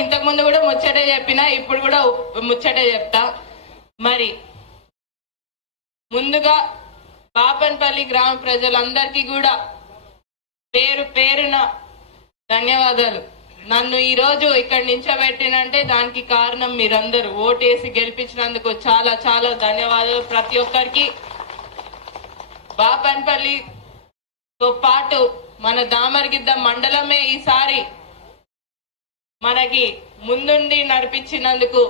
ఇంతకు ముందు కూడా ముచ్చటే చెప్పినా, ఇప్పుడు కూడా ముచ్చటే చెప్తా. మరి ముందుగా బాపన్పల్లి గ్రామ ప్రజలందరికీ కూడా పేరు పేరున ధన్యవాదాలు. నన్ను ఈ రోజు ఇక్కడ నించోబెట్టినంటే దానికి కారణం మీరందరూ ఓటేసి గెలిపించినందుకు చాలా చాలా ధన్యవాదాలు ప్రతి ఒక్కరికి. బాపన్పల్లితో పాటు మన దామరగిద్ద మండలమే ఈసారి మనకి ముందుండి నడిపించినందుకు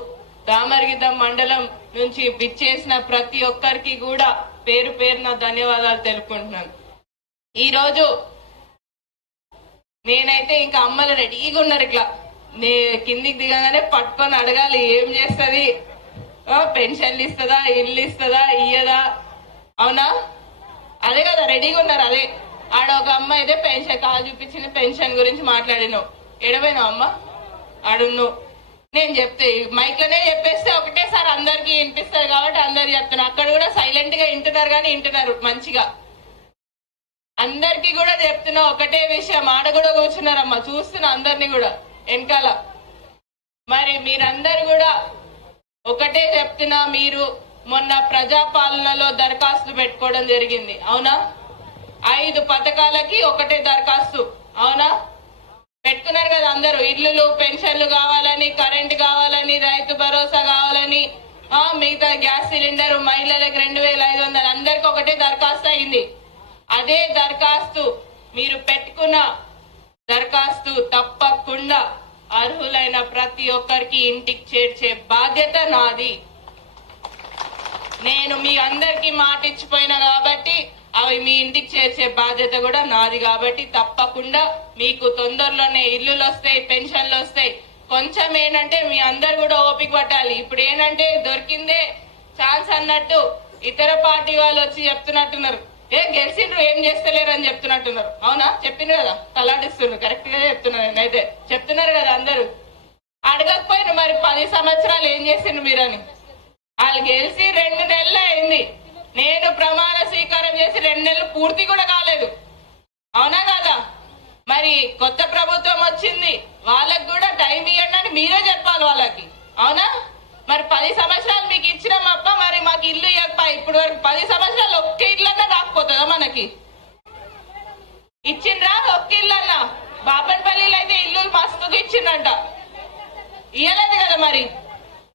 దామరగిద్ద మండలం నుంచి విచ్చేసిన ప్రతి ఒక్కరికి కూడా పేరు పేరున ధన్యవాదాలు తెలుపుకుంటున్నాను. ఈరోజు నేనైతే ఇంకా అమ్మలు రెడీగా ఉన్నారు. ఇట్లా కిందికి దిగగానే పట్టుకొని అడగాలి, ఏం చేస్తుంది, పెన్షన్లు ఇస్తుందా, ఇల్లు ఇస్తుందా, ఇయ్యదా, అవునా? అదే కదా రెడీగా ఉన్నారు. అదే ఆడ ఒక అమ్మ అయితే పెన్షన్ కాలు చూపించింది, పెన్షన్ గురించి మాట్లాడినావు. ఎడపోయినావు అమ్మ? ఆడున్నావు. నేను చెప్తే మైక్ లోనే చెప్పేస్తే ఒకటేసారి అందరికి వినిపిస్తారు కాబట్టి అందరు చెప్తున్నారు. అక్కడ కూడా సైలెంట్ గా వింటున్నారు, కానీ వింటున్నారు మంచిగా. అందరికి కూడా చెప్తున్నా ఒకటే విషయం, ఆడ కూడా కూర్చున్నారమ్మా, చూస్తున్నా అందరినీ కూడా వెనకాల. మరి మీరందరు కూడా ఒకటే చెప్తున్నా, మీరు మొన్న ప్రజాపాలనలో దరఖాస్తు పెట్టుకోవడం జరిగింది, అవునా? 5 పథకాలకి ఒకటే దరఖాస్తు, అవునా? పెట్టుకున్నారు కదా అందరూ. ఇల్లులు, పెన్షన్లు కావాలని, కరెంట్ కావాలని, రైతు భరోసా కావాలని, మిగతా గ్యాస్ సిలిండర్, మహిళలకు 2500, అందరికి ఒకటే దరఖాస్తు అయింది. అదే దరఖాస్తు మీరు పెట్టుకున్న దరఖాస్తు తప్పకుండా అర్హులైన ప్రతి ఒక్కరికి ఇంటికి చేర్చే బాధ్యత నాది. నేను మీ అందరికి మాట ఇచ్చిపోయినా కాబట్టి అవి మీ ఇంటికి చేర్చే బాధ్యత కూడా నాది. కాబట్టి తప్పకుండా మీకు తొందరలోనే ఇల్లులు వస్తాయి, పెన్షన్లు వస్తాయి. కొంచెం ఏంటంటే మీ అందరు కూడా ఓపిక పట్టాలి. ఇప్పుడు ఏంటంటే దొరికిందే ఛాన్స్ అన్నట్టు ఇతర పార్టీ వాళ్ళు వచ్చి చెప్తున్నట్టున్నారు, గెలిచిండ్రు ఏం చేస్తలేరు అని చెప్తున్నట్టున్నారు, అవునా? చెప్పిండ్రు కదా, తలాడిస్తున్నారు. కరెక్ట్ గా చెప్తున్నారు. నేనైతే చెప్తున్నారు కదా అందరూ. అడగకపోయిన మరి 10 సంవత్సరాలు ఏం చేసిండ్రు మీరని. వాళ్ళు గెలిచి 2 నెలలు అయింది. నేను ప్రమాణ స్వీకారం చేసి 2 నెలలు పూర్తి కూడా కాలేదు, అవునా కాదా? మరి కొత్త ప్రభుత్వం వచ్చింది, వాళ్ళకి కూడా టైం ఇవ్వండి అని మీరే చెప్పాలి వాళ్ళకి, అవునా? మరి 10 సంవత్సరాలు మీకు ఇచ్చినామప్ప, మరి మాకు ఇల్లు ఇవ్వకపో. ఇప్పుడు వరకు 10 సంవత్సరాలు ఒక్క ఇల్లన్నా రాకపోతుందా మనకి? ఇచ్చిండ్రా ఒక్క ఇల్లన్నా? బాపన్పల్లిలో అయితే ఇల్లు మస్తుగా ఇచ్చిండంట, ఇవ్వలేదు కదా.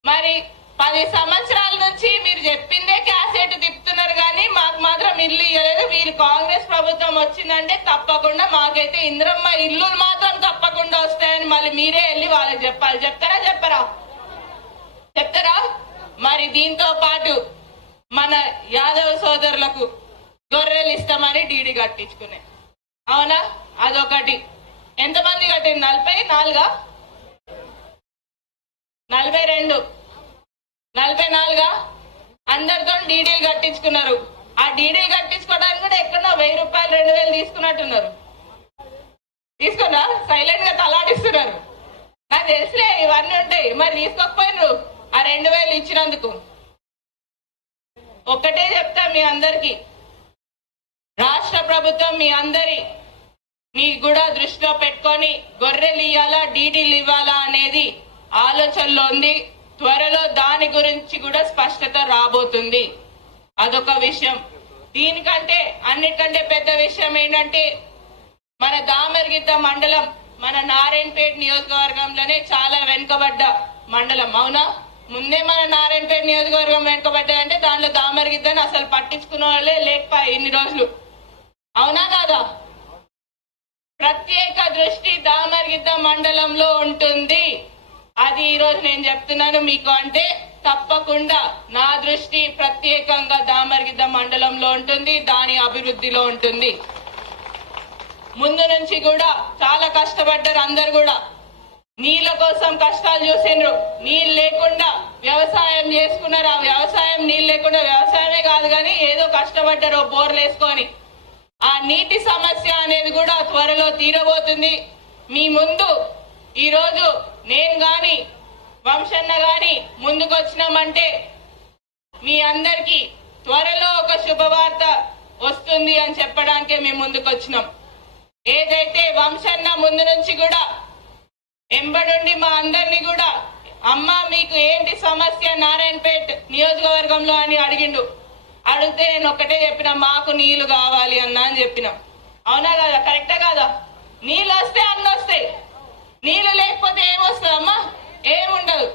మరి 10 సంవత్సరాల నుంచి మీరు చెప్పిందే క్యాసెట్ తిప్పుతున్నారు, కానీ మాకు మాత్రం ఇల్లు ఇవ్వలేదు. మీరు కాంగ్రెస్ ప్రభుత్వం వచ్చిందంటే తప్పకుండా మాకైతే ఇంద్రమ్మ ఇల్లు మాత్రం తప్పకుండా వస్తాయని మళ్ళీ మీరే వెళ్ళి వాళ్ళకి చెప్పాలి. చెప్తారా చెప్పరా? చెప్తారా? మరి దీంతో పాటు మన యాదవ సోదరులకు గొర్రెలు ఇస్తామని డీడీ కట్టించుకునే, అవునా? అదొకటి. ఎంతమంది కట్టింది? 44, 42, 44 అందరితో డీడీలు కట్టించుకున్నారు. ఆ డీడీలు కట్టించుకోవడానికి కూడా ఎక్కడో 1000 రూపాయలు 2000 తీసుకున్నట్టున్నారు. తీసుకున్నా సైలెంట్ గా తలాడిస్తున్నారు. నాకు తెలిసిలే ఇవన్నీ ఉంటాయి. మరి తీసుకోకపోయినరు ఆ 2000 ఇచ్చినందుకు. ఒక్కటే చెప్తా మీ అందరికి, రాష్ట్ర ప్రభుత్వం మీ కూడా దృష్టిలో పెట్టుకొని గొర్రెలు ఇవ్వాలా, డీడీలు ఇవ్వాలా అనేది ఆలోచనలో ఉంది. త్వరలో దాని గురించి కూడా స్పష్టత రాబోతుంది. అదొక విషయం. దీనికంటే అన్నిటికంటే పెద్ద విషయం ఏంటంటే, మన దామరగిద్ద మండలం మన నారాయణపేట నియోజకవర్గంలోనే చాలా వెనుకబడ్డ మండలం, అవునా? ముందే మన నారాయణపేట నియోజకవర్గం వెనుకబడ్డాయంటే దాంట్లో దామరగిద్దని అసలు పట్టించుకున్న వాళ్ళే లేకపోయి ఇన్ని రోజులు, అవునా కాదా? ప్రత్యేక దృష్టి దామరగిద్ద మండలంలో ఉంటుంది. అది ఈ రోజు నేను చెప్తున్నాను మీకు. అంటే తప్పకుండా నా దృష్టి ప్రత్యేకంగా దామరగిద్ద మండలంలో ఉంటుంది, దాని అభివృద్ధిలో ఉంటుంది. ముందు నుంచి కూడా చాలా కష్టపడ్డారు అందరు కూడా. నీళ్ళ కోసం కష్టాలు చూసిండ్రు. నీళ్ళు లేకుండా వ్యవసాయం చేసుకున్నారు. ఆ వ్యవసాయం నీళ్ళు లేకుండా వ్యవసాయమే కాదు కానీ ఏదో కష్టపడ్డారు బోర్లు వేసుకొని. ఆ నీటి సమస్య అనేది కూడా త్వరలో తీరబోతుంది. మీ ముందు ఈరోజు నేను గాని వంశన్న గాని ముందుకు వచ్చినామంటే మీ అందరికి త్వరలో ఒక శుభవార్త వస్తుంది అని చెప్పడానికే మేము ముందుకు వచ్చినాం. ఏదైతే వంశన్న ముందు నుంచి కూడా ఎంబడుండి మా అందరినీ కూడా అమ్మ మీకు ఏంటి సమస్య నారాయణపేట్ నియోజకవర్గంలో అని అడిగిండు. అడిగితే నేను ఒక్కటే చెప్పిన, మాకు నీళ్లు కావాలి అన్నా అని చెప్పిన. అవునా కదా? కరెక్టా కాదా? నీళ్ళు వస్తే అన్ని వస్తాయి, నీళ్లు లేకపోతే ఏమొస్తుందమ్మా? ఏముండదు.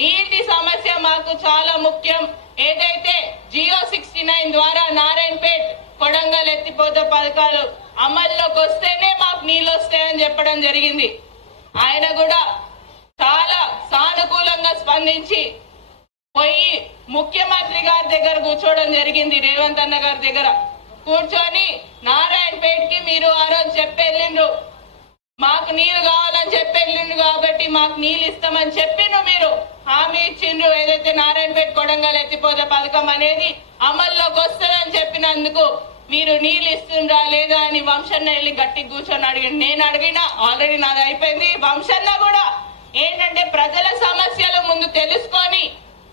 నీటి సమస్య మాకు చాలా ముఖ్యం. ఏదైతే జియో 69 ద్వారా నారాయణపేట్ కొడంగల్ ఎత్తిపోత పథకాలు అమల్లోకి వస్తేనే మాకు నీళ్ళు వస్తాయని చెప్పడం జరిగింది. ఆయన కూడా చాలా సానుకూలంగా స్పందించి పోయి ముఖ్యమంత్రి గారి దగ్గర కూర్చోవడం జరిగింది. రేవంత్ అన్న గారి దగ్గర కూర్చొని నారాయణపేట్ కి మీరు ఆ రోజు చెప్పెళ్ళిండ్రు, మాకు నీళ్లు కావాలని చెప్పెళ్ళిండ్రు కాబట్టి మాకు నీళ్ళు ఇస్తామని చెప్పిండ్రు, మీరు హామీ ఇచ్చిండ్రు. ఏదైతే నారాయణపేట్ కొడంగల్ ఎత్తిపోత పథకం అనేది అమల్లోకి వస్తుందని చెప్పినందుకు మీరు నీళ్ళు ఇస్తుండ్రా లేదా అని వంశన్న వెళ్ళి గట్టిగా కూర్చొని అడిగింది. నేను అడిగినా, ఆల్రెడీ నాది అయిపోయింది. వంశన్న కూడా ఏంటంటే ప్రజల సమస్యలు ముందు తెలుసుకొని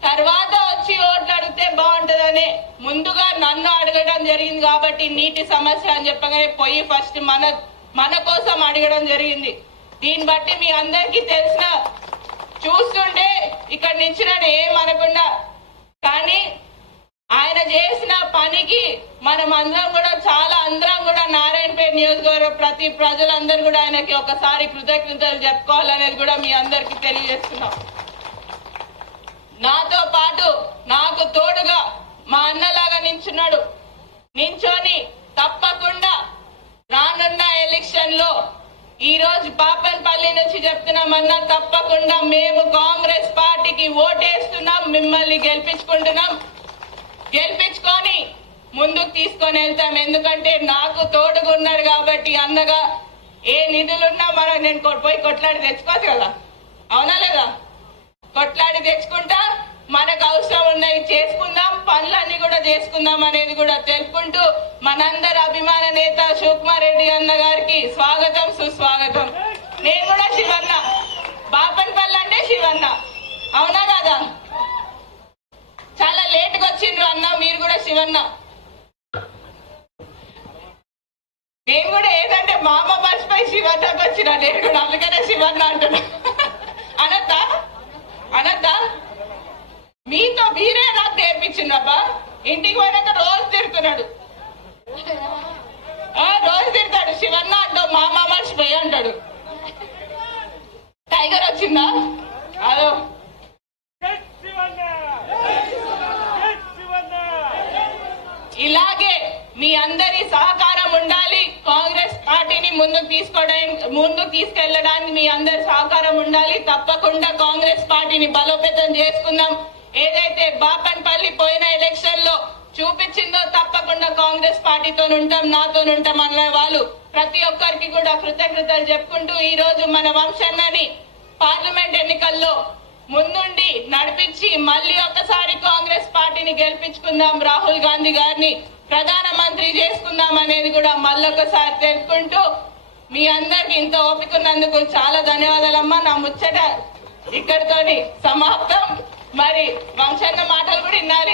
తర్వాత వచ్చి ఓట్లు అడిగితే బాగుంటదని ముందుగా నన్ను అడగడం జరిగింది. కాబట్టి నీటి సమస్య అని చెప్పగానే పోయి ఫస్ట్ మన కోసం అడగడం జరిగింది. దీన్ని బట్టి మీ అందరికీ తెలిసిన చూస్తుంటే ఇక్కడ నుంచి నన్ను ఏమనకుండా, కానీ ఆయన చేసిన పనికి మనం అందరం కూడా నారాయణపేట నియోజకవర్గ ప్రతి ప్రజలందరూ కూడా ఆయనకి ఒకసారి కృతజ్ఞతలు చెప్పుకోవాలనేది కూడా మీ అందరికీ తెలియజేస్తున్నాం. నాతో పాటు నాకు తోడుగా మా అన్నలాగా నించొని తప్పకుండా రానున్న ఎలక్షన్ లో ఈ రోజు పాపన్పల్లి నుంచి చెప్తున్నామన్నా, తప్పకుండా మేము కాంగ్రెస్ పార్టీకి ఓటేస్తున్నాం, మిమ్మల్ని గెలిపించుకొని ముందుకు తీసుకొని వెళ్తాం. ఎందుకంటే నాకు తోడుగా ఉన్నారు కాబట్టి, అన్నగా ఏ నిధులున్నా నేను పోయి కొట్లాడి తెచ్చుకోవచ్చు కదా, అవునా లేదా? కొట్లాడి తెచ్చుకుంటా, మనకు అవసరం ఉన్నవి చేసుకుందాం, పనులన్నీ కూడా చేసుకుందాం అనేది కూడా తెలుపుకుంటూ మనందరి అభిమాన నేత శివకుమార్ రెడ్డి అన్న గారికి స్వాగతం, సుస్వాగతం. నేను కూడా శివన్న, బాపన్పల్లి అంటే శివన్న, అవునా కదా? చాలా లేటుగా వచ్చిండ్రు అన్న, మీరు కూడా శివన్న. నేను కూడా ఏదంటే మా అమ్మ మర్చిపోయి శివన్నకు వచ్చిన, నేను కూడా అందుకనే శివన్న అంటున్నా. అనద్దా? మీతో మీరే నాకు నేర్పించిండ్రబ్బా. ఇంటికి పోయినాక రోజు తిడుతున్నాడు, శివన్న అంటావు, మా అమ్మ మర్చిపోయి అంటాడు. టైగర్ వచ్చిందా? అదో ఇలాగే మీ అందరి సహకారం ఉండాలి. కాంగ్రెస్ పార్టీని ముందుకు తీసుకెళ్లడానికి మీ అందరి సహకారం ఉండాలి. తప్పకుండా కాంగ్రెస్ పార్టీని బలోపేతం చేసుకుందాం. ఏదైతే బాపన్పల్లి పోయిన ఎలక్షన్ లో చూపించిందో తప్పకుండా కాంగ్రెస్ పార్టీతో ఉంటాం, నాతో ఉంటాం అన్న వాళ్ళు ప్రతి ఒక్కరికి కూడా కృతజ్ఞతలు చెప్పుకుంటూ ఈ రోజు మన వంశన్నని పార్లమెంట్ ఎన్నికల్లో ముందుండి నడిపించి మళ్ళీ ఒకసారి కాంగ్రెస్ పార్టీని గెలిపించుకుందాం, రాహుల్ గాంధీ గారిని ప్రధానమంత్రి చేసుకుందాం అనేది కూడా మళ్ళొకసారి తెలుపుకుంటూ మీ అందరికి ఇంత ఓపికన్నందుకు చాలా ధన్యవాదాలమ్మా. నా ముచ్చట ఇక్కడితోని సమాప్తం. మరి వంశన్న మాటలు కూడా విన్నారు.